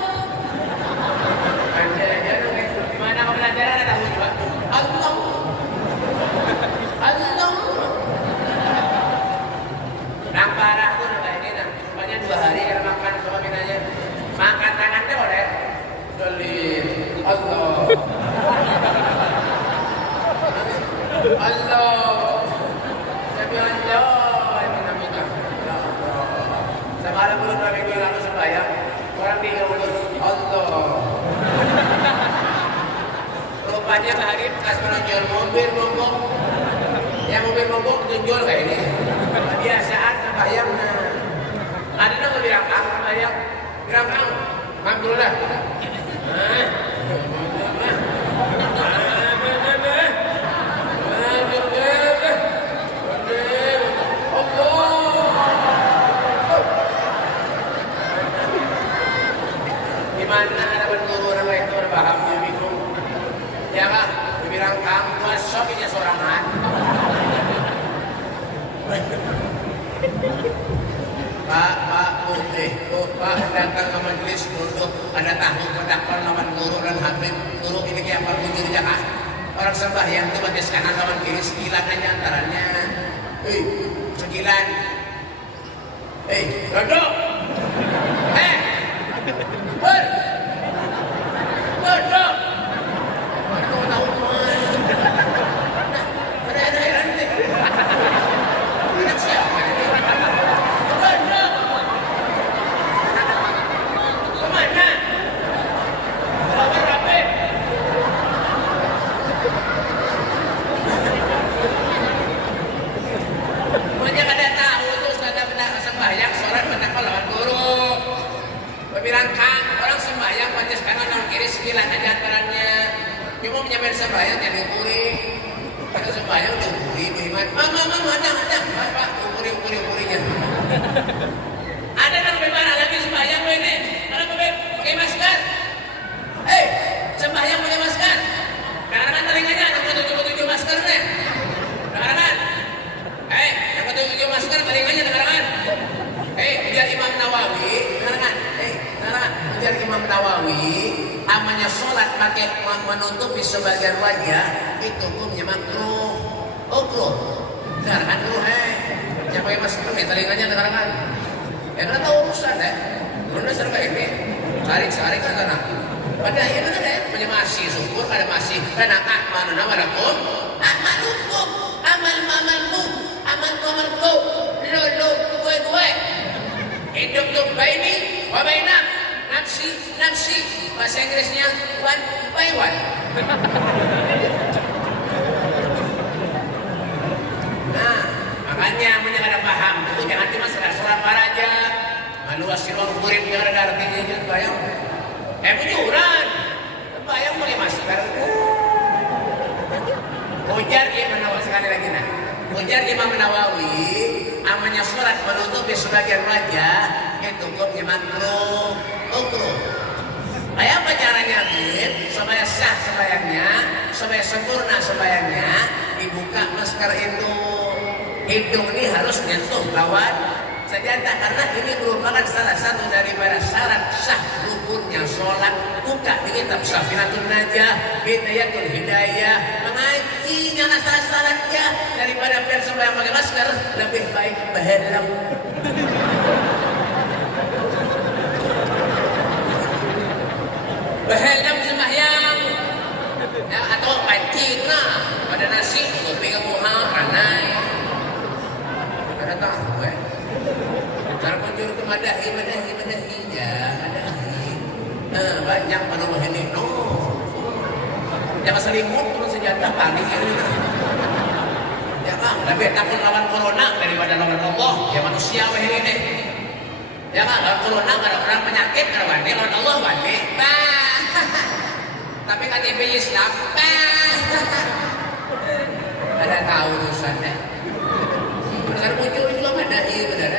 Ada di mana kau belajar ada tahu juga. Allah. Allah. Nang parah tu nak ini nak. Rupanya 2 hari kalau makan sama minanya. Makan tangan dia boleh. Allah. Sabi Allah. Ay, minamika. Ya Allah. Sa malam ulit namin ko yung sa bayan. Parang di ka ulit. Allah. Rupanya bahagin, kas menonjol mobil mogok. Yang mobil mogok menonjol kayak ini. Kebiasaan sembahyang. Ada yang bilang kang sembahyang. Bilang kang, mampu lah. Gimana dapat guru nama itu paham ya bingung. Ya Pak, bilang kamu sokinya sorangan. Pak datang ke majelis untuk ada tahu pendakwa lawan guru dan habib. Guru ini kayak apa bujur jahat. Orang sembahyang itu batis kanan lawan kiri sekilan aja antaranya. Sekilan. Duduk. Duduk. Aduh, tahu ada nanti. Anak siapa ini? Duduk. Kemana? Rapi. Banyak ada tahu tuh ada benda sembahyang seorang pendakwa lawan guru. Bilang kang, orang sembahyang pantas kanan dan kiri sembilan aja antaranya. Cuma menyampaikan sembahyang jadi ukuri. Kalau sembahyang udah ukuri, beriman. Mama, ada, bapak ukuri-ukurinya. Ada yang berbara lagi sembahyang ini. Ada pakai masker. Sembahyang pakai masker. Dengarkan telinganya, yang ketujuh masker nih. Dengarkan. Yang ketujuh masker telinganya dengarkan. Ujar Imam Nawawi, dengarkan. Ujar Imam Nawawi, amanya sholat pakai menutupi sebagian wajah itu hukumnya makruh. Dengarkan dulu, yang pakai masker telinganya dengarkan. Karena tahu urusan Bunda serba ini, cari kan karena. Pada ini kan ada punya masih syukur, ada masih karena akmal nawalakum, amalukum, amalmu, lo gue. Hidup tuh baini, wabaina, nafsi, bahasa Inggrisnya one by one. Nah, makanya punya kada paham itu jangan cuma serat aja. Malu asirong kurim jangan ada artinya jangan bayang. Bujuran, bayang boleh masker. Ujar sekali lagi nah. Ujar Imam Nawawi, amanya sholat menutupi sebagian wajah itu hukumnya makruh. Kayak apa caranya supaya sah sembahyangnya, supaya sempurna sembahyangnya, dibuka masker itu. Hidung ini harus nyentuh lawan senjata karena ini merupakan salah satu daripada syarat sah rukunnya sholat. Buka di kitab Syafinatun Najah, Bidayatul Hidayah, mengaji jangan salah-salahnya daripada biar sembahyang pakai masker lebih baik berhelm. Berhelm sembahyang atau pancing pada nasi kopi kemuha ranai. Ada tahu cara kunjur ke madahi banyak menolong ini jangan selimut terus senjata paling ini jangan lebih takut lawan corona daripada lawan Allah ya manusia ini jangan lawan corona ada orang penyakit ada wani lawan Allah wani tapi KTP Islam ada tahu urusannya benar muncul juga madahi benar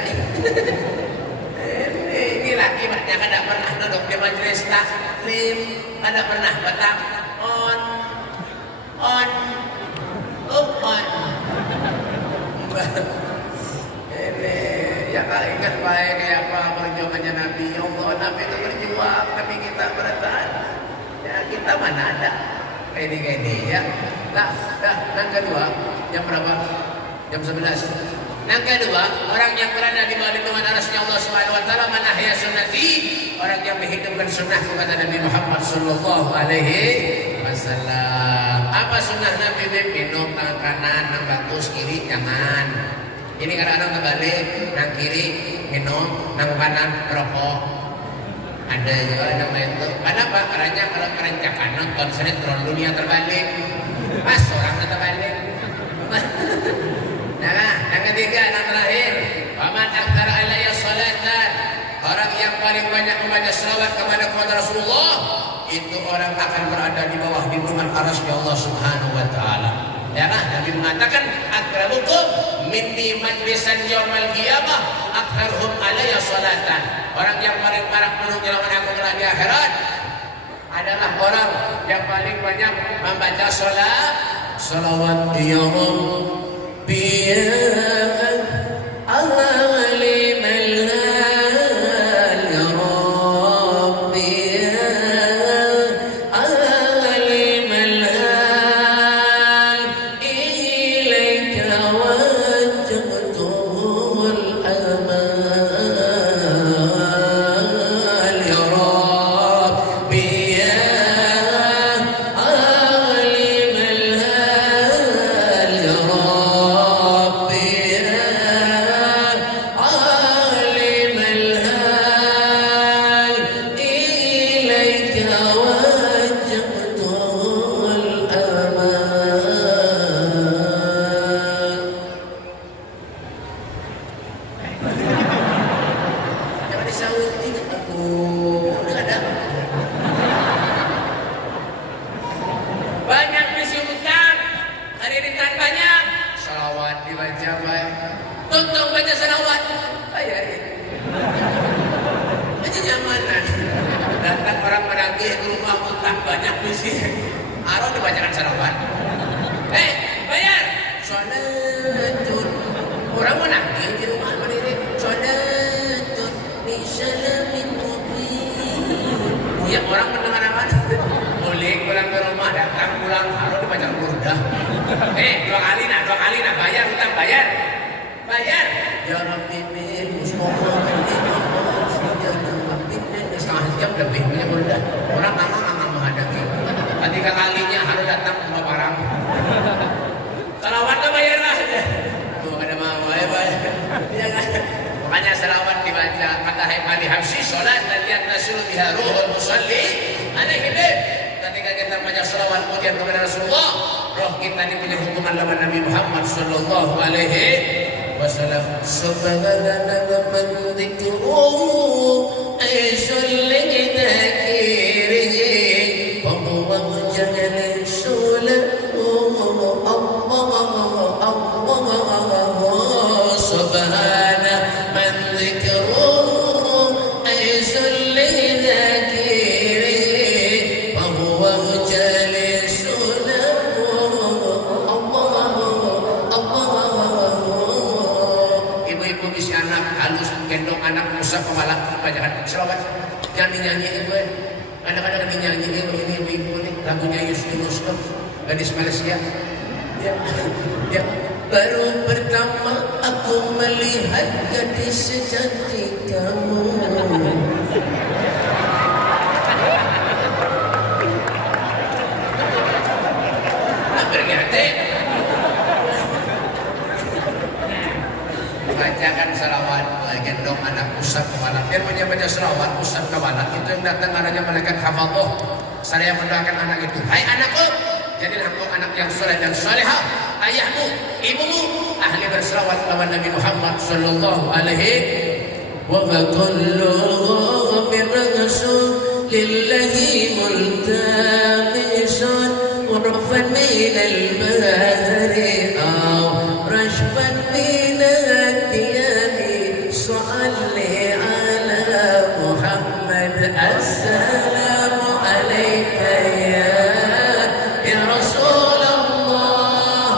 ini lagi banyak kada pernah duduk di majelis taklim, kada pernah batak on. Ini ya kak ingat baik apa perjuangannya Nabi Allah. Nabi itu berjuang tapi kita bertahan. Ya kita mana ada ini ya. Yang kedua jam berapa? Jam 11. Yang kedua, orang yang berada di bawah lindungan arasnya Allah Subhanahu wa taala, man ahya sunnati, orang yang menghidupkan sunnahku kata Nabi Muhammad sallallahu alaihi wasallam. Apa Apa sunnah Nabi minum tangan kanan, nang bagus, kiri jangan. Ini kadang-kadang terbalik, nang kiri minum, nang kanan rokok. Ada juga nama itu. Kenapa? Karena kalau kerencakan nonton sinetron dunia terbalik, pas orang terbalik. Nah, yang ketiga, yang terakhir, waman aktsara alayya salatan, orang yang paling banyak membaca selawat kepada Rasulullah, itu orang akan berada di bawah lindungan arasy Allah Subhanahu wa taala. Ya kan? Nabi mengatakan akramukum minni majlisan yaumal qiyamah aktsaruhum alayya salatan. Orang yang paling parah menurut jalan aku kelak di akhirat adalah orang yang paling banyak membaca salawat ya Rabbi banyak disebutkan hadirinkan banyak salawat dibaca baik tutup baca salawat bayarin aja nyamanan datang orang menagih ke rumah utang banyak misi arah dibacakan salawat bayar salatun orang menagih di rumah berdiri salatun bi salamin mubin ya orang mendengar apa boleh pulang ke rumah datang pulang harus dibaca burdah. Dua kali nah bayar utang bayar ya Rabbi min Mustafa setengah jam lebih punya burdah orang nggak menghadapi ketika kalinya harus datang bawa barang salawat ke bayar lah tuh ada mau bayar makanya salawat dibaca kata Haibali Habsyi sholat dan lihat nasul biha ruhul musalli alaihi ketika kita baca selawat kemudian kepada Rasulullah, roh kita punya hubungan dengan Nabi Muhammad sallallahu alaihi wasallam. Subhanallah man dzikruhu aisyul lidakirihi wa huwa mujalil sulahu Allah subhana man dzikruhu aisyul gendong anak Musa pemalak bacakan selawat jangan dinyanyiin gue kadang-kadang dinyanyiin ini ibu-ibu nih lagunya Yunus tuh gadis Malaysia ya baru pertama aku melihat gadis secantik kamu bacakan salawat gendong anak Ustaz Kewalak dia baca salawat Ustaz Kewalak itu yang datang adanya malaikat hafadhah saya mendoakan anak itu hai anakku jadilah engkau anak yang soleh dan solehah ayahmu ibumu ahli berselawat kepada Nabi Muhammad sallallahu alaihi wa kullu min rasulillahi multamisun urfan min al-bahri aw rashfan min صلي على محمد السلام عليك يا رسول الله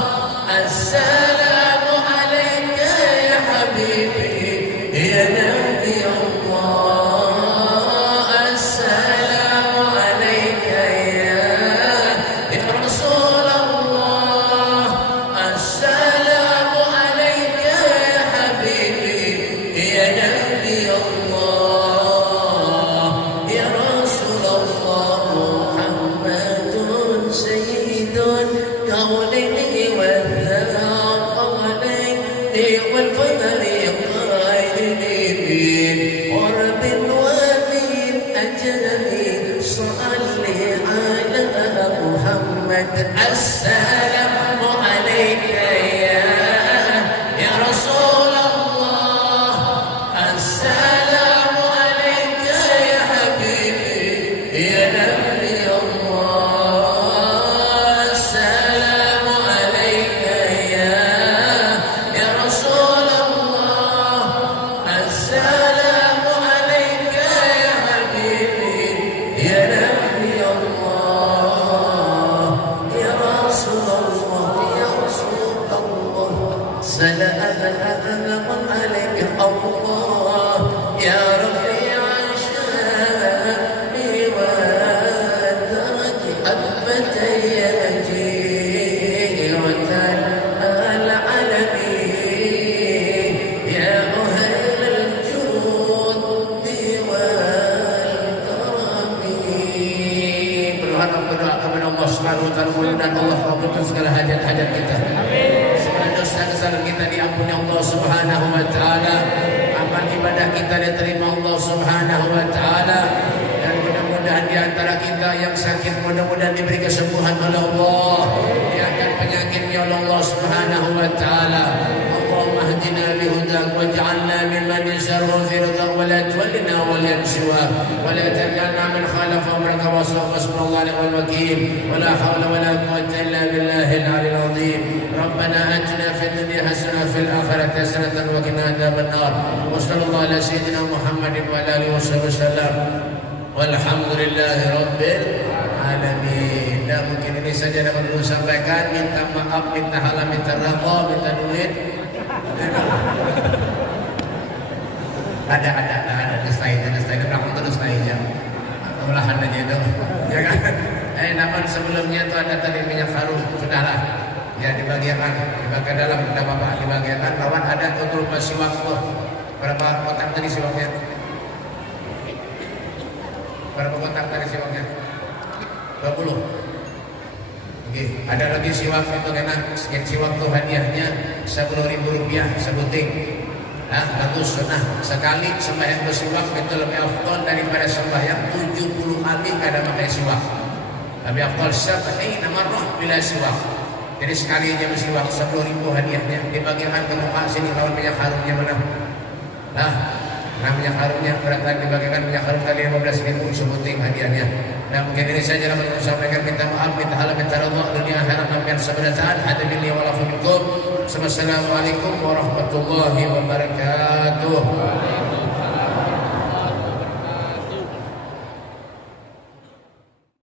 السلام عليك يا حبيبي يا نبي الله السلام عليك يا رسول الله كونني والثقلين والفريقين قرب ومن أجلي صلي على محمد السلام عليك يا رسول الله السلام عليك يا حبيبي يا نبي الله السلام عليك يا رسول الله السلام عليك يا حبيبي يا نبي الله يا رسول الله يا رسول الله سلام عليك الله يا رفيع الشان والدرج أثبت يا جيرة العالمين يا أهل الجود والكرم. Berharap berdoa kepada Allah Subhanahu wa taala, mudah-mudahan Allah kabulkan segala hajat-hajat kita. Segala dosa kesalahan kita diampuni Allah Subhanahu wa taala. Amal ibadah kita diterima Allah Subhanahu wa taala. Dan mudah-mudahan di antara kita yang sakit mudah-mudahan diberi kesembuhan oleh Allah. Diangkat penyakitnya oleh Allah Subhanahu wa taala. Allahumma hdina bihudak waj'alna mimman yasarru fi ridha wa la tuwallina wa la siwa wa la tajalna min khalafa amraka wa subhanallahi wal wakil wa la hawla wa la quwwata illa billahil aliyyil azim. ربنا آتنا في الدنيا حسنة وفي الآخرة حسنة وقنا عذاب النار وصلى الله على سيدنا محمد وعلى آله وصحبه وسلم والحمد لله رب العالمين. Dan mungkin ini saja dapat dulu sampaikan. Minta maaf, minta halal, minta raqah, minta duit. Ada nestainya berapa terus nestainya. Olahan aja itu. Ya kan? Namun sebelumnya itu ada tadi minyak harum, saudara. Ya dibagikan dalam bapak dibagikan lawan ada untuk siwak tuh. Berapa kotak tadi siwaknya? Berapa kotak tadi siwaknya? 20. Oke, ada lagi siwak itu enak. Siwak tuh hadiahnya Rp10.000 sebuting. Nah, bagus. Nah, sekali sembahyang bersiwak itu lebih afdal daripada sembahyang 70 kali kada pakai siwak. Lebih afdal 70 marrah bila siwak. Jadi sekali aja bersiwak 10.000 hadiahnya dibagikan ke muka sini lawan minyak harumnya mana? Nah minyak harumnya berat dibagikan minyak harum tadi 15.000 sebuting hadiahnya. Nah mungkin ini saja dapat saya sampaikan, minta maaf, minta halal, minta ridha dunia akhirat sampai sebenarnya hadi billahi wa lakum. Assalamualaikum warahmatullahi wabarakatuh.